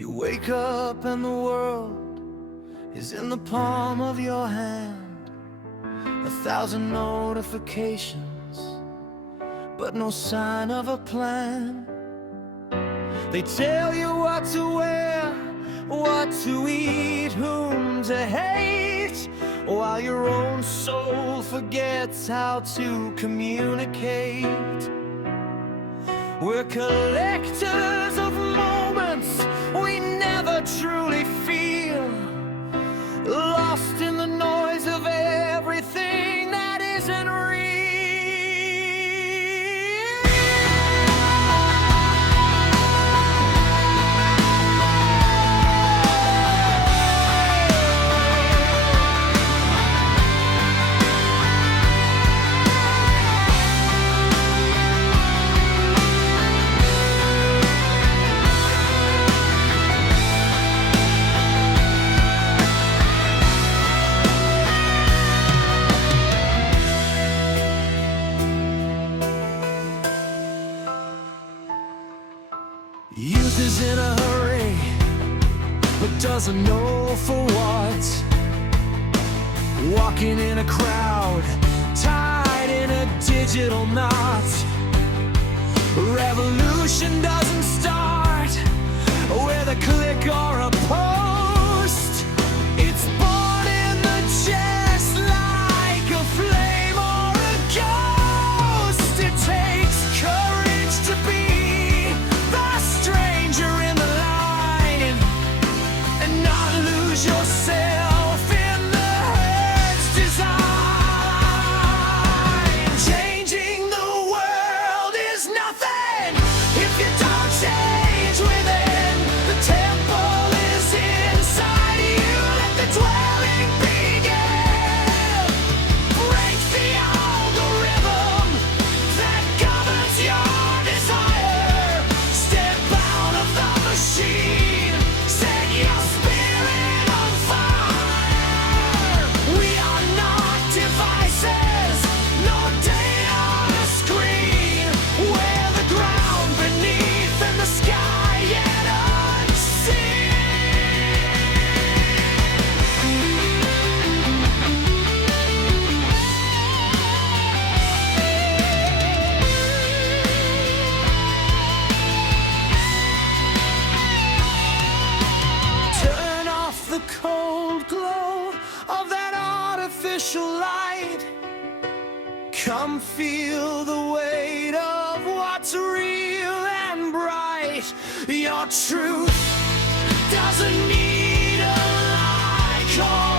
You wake up and the world is in the palm of your hand. 1,000 notifications, but no sign of a plan. They tell you what to wear, what to eat, whom to hate, while your own soul forgets how to communicate. We're collectors of moments we never truly feel, lost in the noise of everything that isn't real. Youth is in a hurry, but doesn't know for what. Walking in a crowd, tied in a digital knot. Revolution doesn't start with a click or a post. It's born in the chest like a flame or a ghost. It takes courage to be yourself in the herd's design. Changing the world is nothing if you don't change within. The temple is inside you, let the dwelling begin. Break the algorithm that governs your desire. Step out of the machine, set your spirit. The cold glow of that artificial light. Come feel the weight of what's real and bright. Your truth doesn't need a like or